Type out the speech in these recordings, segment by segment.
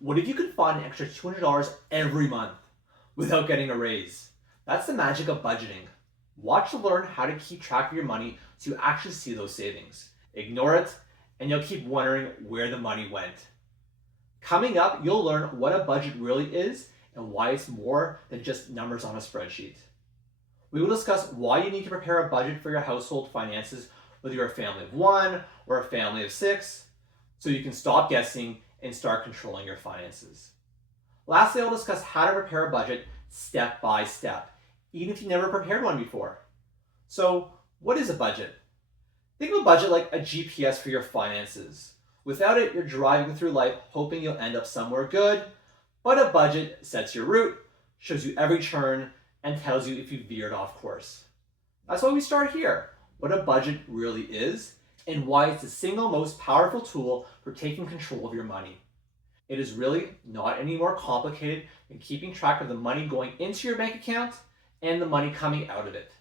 What if you could find an extra $200 every month without getting a raise? That's the magic of budgeting. Watch to learn how to keep track of your money so you actually see those savings. Ignore it, and you'll keep wondering where the money went. Coming up, you'll learn what a budget really is and why it's more than just numbers on a spreadsheet. We will discuss why you need to prepare a budget for your household finances, whether you're a family of one or a family of six, so you can stop guessing and start controlling your finances. Lastly, I'll discuss how to prepare a budget step by step, even if you never prepared one before. So, what is a budget? Think of a budget like a GPS for your finances. Without it, you're driving through life hoping you'll end up somewhere good, but a budget sets your route, shows you every turn, and tells you if you veered off course. That's why we start here, what a budget really is, and why it's the single most powerful tool for taking control of your money. It is really not any more complicated than keeping track of the money going into your bank account and the money coming out of it.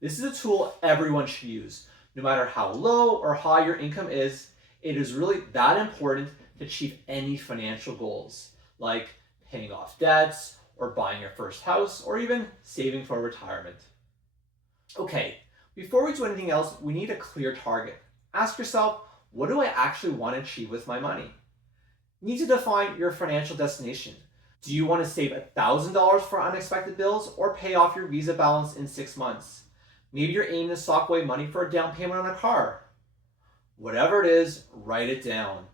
This is a tool everyone should use. No matter how low or high your income is, it is really that important to achieve any financial goals, like paying off debts, or buying your first house, or even saving for retirement. Okay, before we do anything else, we need a clear target. Ask yourself, what do I actually want to achieve with my money? You need to define your financial destination. Do you want to save $1,000 for unexpected bills or pay off your Visa balance in 6 months? Maybe you're aiming to sock away money for a down payment on a car. Whatever it is, write it down.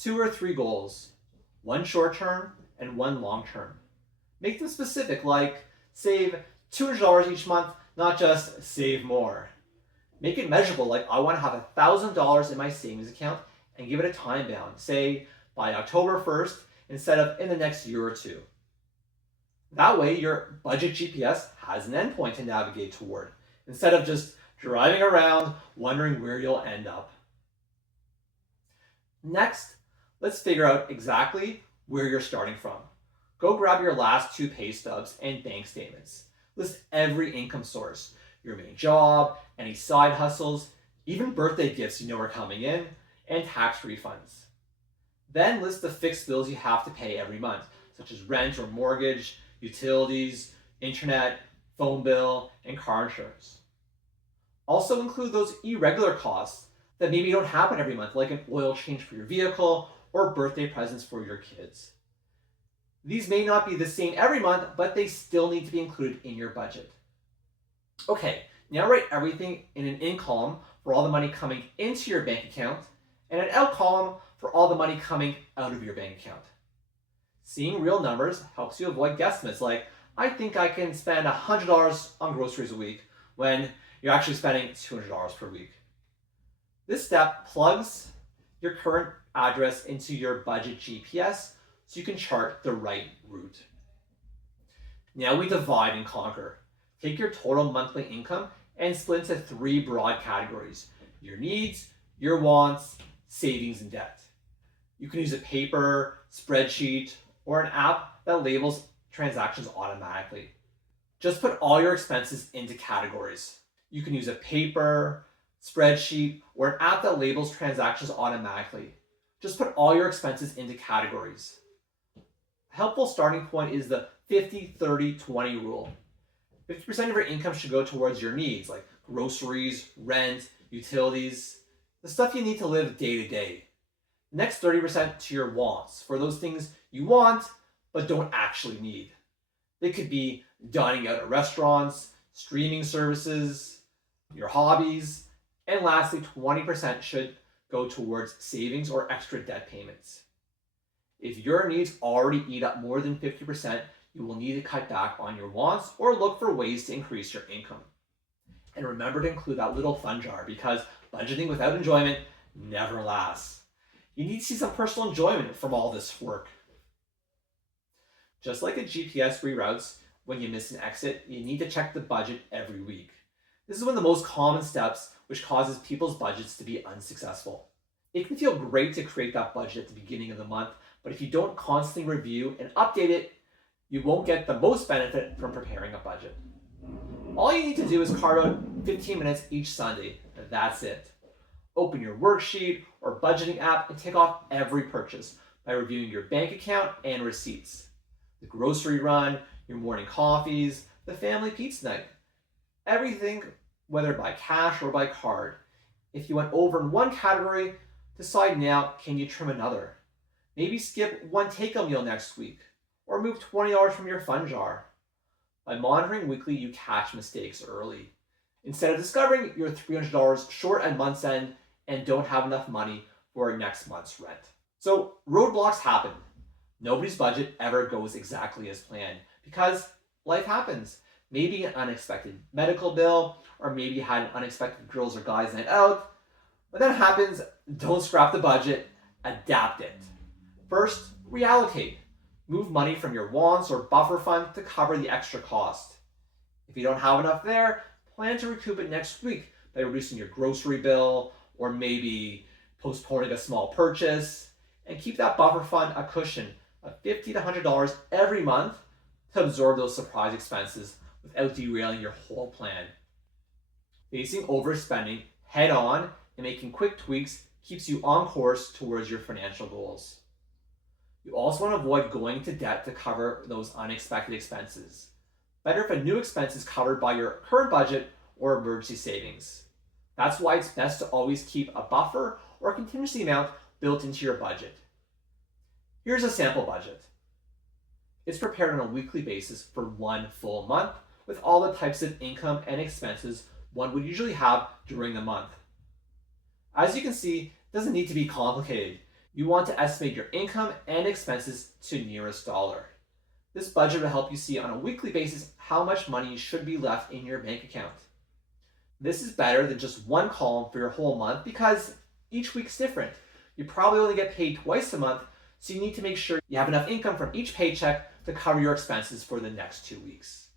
2 or 3 goals, one short term and one long term. Make them specific, like save $200 each month, not just save more. Make it measurable, like I want to have $1,000 in my savings account and give it a time bound, say by October 1st instead of in the next year or two. That way, your budget GPS has an endpoint to navigate toward, instead of just driving around wondering where you'll end up. Next, let's figure out exactly where you're starting from. Go grab your last 2 pay stubs and bank statements. List every income source, your main job, any side hustles, even birthday gifts you know are coming in, and tax refunds. Then list the fixed bills you have to pay every month, such as rent or mortgage, utilities, internet, phone bill, and car insurance. Also include those irregular costs that maybe don't happen every month, like an oil change for your vehicle or birthday presents for your kids. These may not be the same every month, but they still need to be included in your budget. Okay, now write everything in an in column for all the money coming into your bank account and an out column for all the money coming out of your bank account. Seeing real numbers helps you avoid guesstimates like, I think I can spend $100 on groceries a week when you're actually spending $200 per week. This step plugs your current address into your budget GPS so you can chart the right route. Now we divide and conquer. Take your total monthly income and split into 3 broad categories: your needs, your wants, savings, and debt. You can use a paper, spreadsheet, or an app that labels transactions automatically. Just put all your expenses into categories. You can use a paper, spreadsheet, or an app that labels transactions automatically. Just put all your expenses into categories. A helpful starting point is the 50-30-20 rule. 50% of your income should go towards your needs, like groceries, rent, utilities, the stuff you need to live day to day. The next 30% to your wants, for those things you want but don't actually need. They could be dining out at restaurants, streaming services, your hobbies, and lastly, 20% should go towards savings or extra debt payments. If your needs already eat up more than 50%, you will need to cut back on your wants or look for ways to increase your income. And remember to include that little fun jar, because budgeting without enjoyment never lasts. You need to see some personal enjoyment from all this work. Just like a GPS reroutes when you miss an exit, you need to check the budget every week. This is one of the most common steps which causes people's budgets to be unsuccessful. It can feel great to create that budget at the beginning of the month, but if you don't constantly review and update it, you won't get the most benefit from preparing a budget. All you need to do is carve out 15 minutes each Sunday, and that's it. Open your worksheet or budgeting app and tick off every purchase. by reviewing your bank account and receipts. The grocery run, your morning coffees, the family pizza night. Everything, whether by cash or by card. If you went over in one category, decide now, can you trim another? Maybe skip one take-out meal next week, or move $20 from your fund jar. By monitoring weekly, you catch mistakes early. Instead of discovering you're $300 short at month's end and don't have enough money for next month's rent. So roadblocks happen. Nobody's budget ever goes exactly as planned because life happens. Maybe an unexpected medical bill, or maybe you had an unexpected girls or guys night out. When that happens, don't scrap the budget, adapt it. First, reallocate. Move money from your wants or buffer fund to cover the extra cost. If you don't have enough there, plan to recoup it next week by reducing your grocery bill or maybe postponing a small purchase, and keep that buffer fund a cushion of $50 to $100 every month to absorb those surprise expenses without derailing your whole plan. Facing overspending head on and making quick tweaks keeps you on course towards your financial goals. You also want to avoid going to debt to cover those unexpected expenses. Better if a new expense is covered by your current budget or emergency savings. That's why it's best to always keep a buffer or a contingency amount built into your budget. Here's a sample budget. It's prepared on a weekly basis for one full month with all the types of income and expenses one would usually have during the month. As you can see, it doesn't need to be complicated. You want to estimate your income and expenses to nearest dollar. This budget will help you see on a weekly basis how much money should be left in your bank account. This is better than just one column for your whole month because each week's different. You probably only get paid twice a month, so you need to make sure you have enough income from each paycheck to cover your expenses for the next 2 weeks.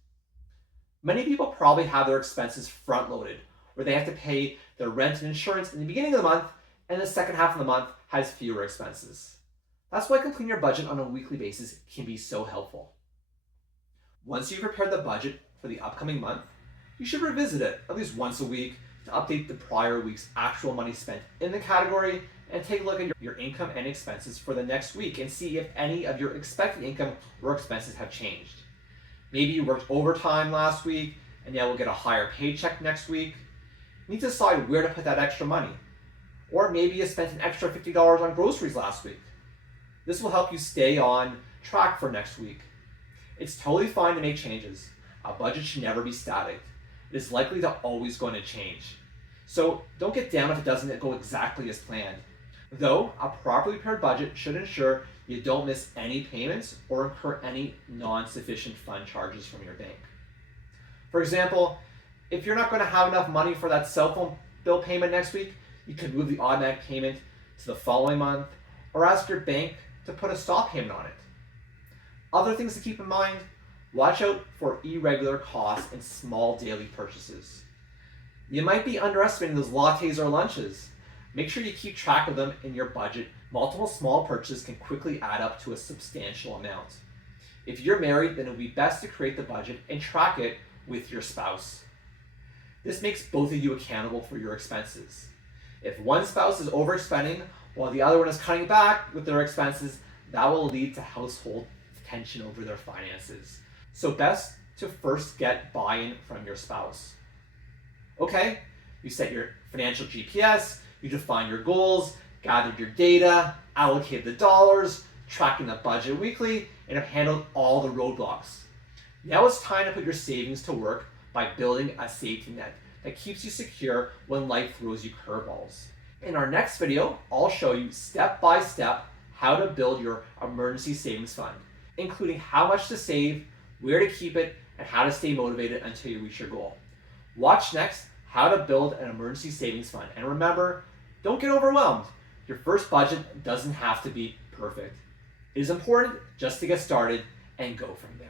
Many people probably have their expenses front-loaded, where they have to pay their rent and insurance in the beginning of the month, and the second half of the month has fewer expenses. That's why completing your budget on a weekly basis can be so helpful. Once you've prepared the budget for the upcoming month, you should revisit it at least once a week to update the prior week's actual money spent in the category and take a look at your income and expenses for the next week and see if any of your expected income or expenses have changed. Maybe you worked overtime last week and now will get a higher paycheck next week. You need to decide where to put that extra money. Or maybe you spent an extra $50 on groceries last week. This will help you stay on track for next week. It's totally fine to make changes. A budget should never be static. It is likely to always going to change. So don't get down if it doesn't go exactly as planned. Though, a properly prepared budget should ensure you don't miss any payments or incur any non-sufficient fund charges from your bank. For example, if you're not going to have enough money for that cell phone bill payment next week, you could move the automatic payment to the following month or ask your bank to put a stop payment on it. Other things to keep in mind, watch out for irregular costs and small daily purchases. You might be underestimating those lattes or lunches. Make sure you keep track of them in your budget. Multiple small purchases can quickly add up to a substantial amount. If you're married, then it would be best to create the budget and track it with your spouse. This makes both of you accountable for your expenses. If one spouse is overspending while the other one is cutting back with their expenses, that will lead to household tension over their finances. So best to first get buy-in from your spouse. Okay, you set your financial GPS, you define your goals, gathered your data, allocated the dollars, tracking the budget weekly, and have handled all the roadblocks. Now it's time to put your savings to work by building a safety net that keeps you secure when life throws you curveballs. In our next video, I'll show you step by step how to build your emergency savings fund, including how much to save, where to keep it, and how to stay motivated until you reach your goal. Watch next how to build an emergency savings fund. And remember, don't get overwhelmed. Your first budget doesn't have to be perfect. It is important just to get started and go from there.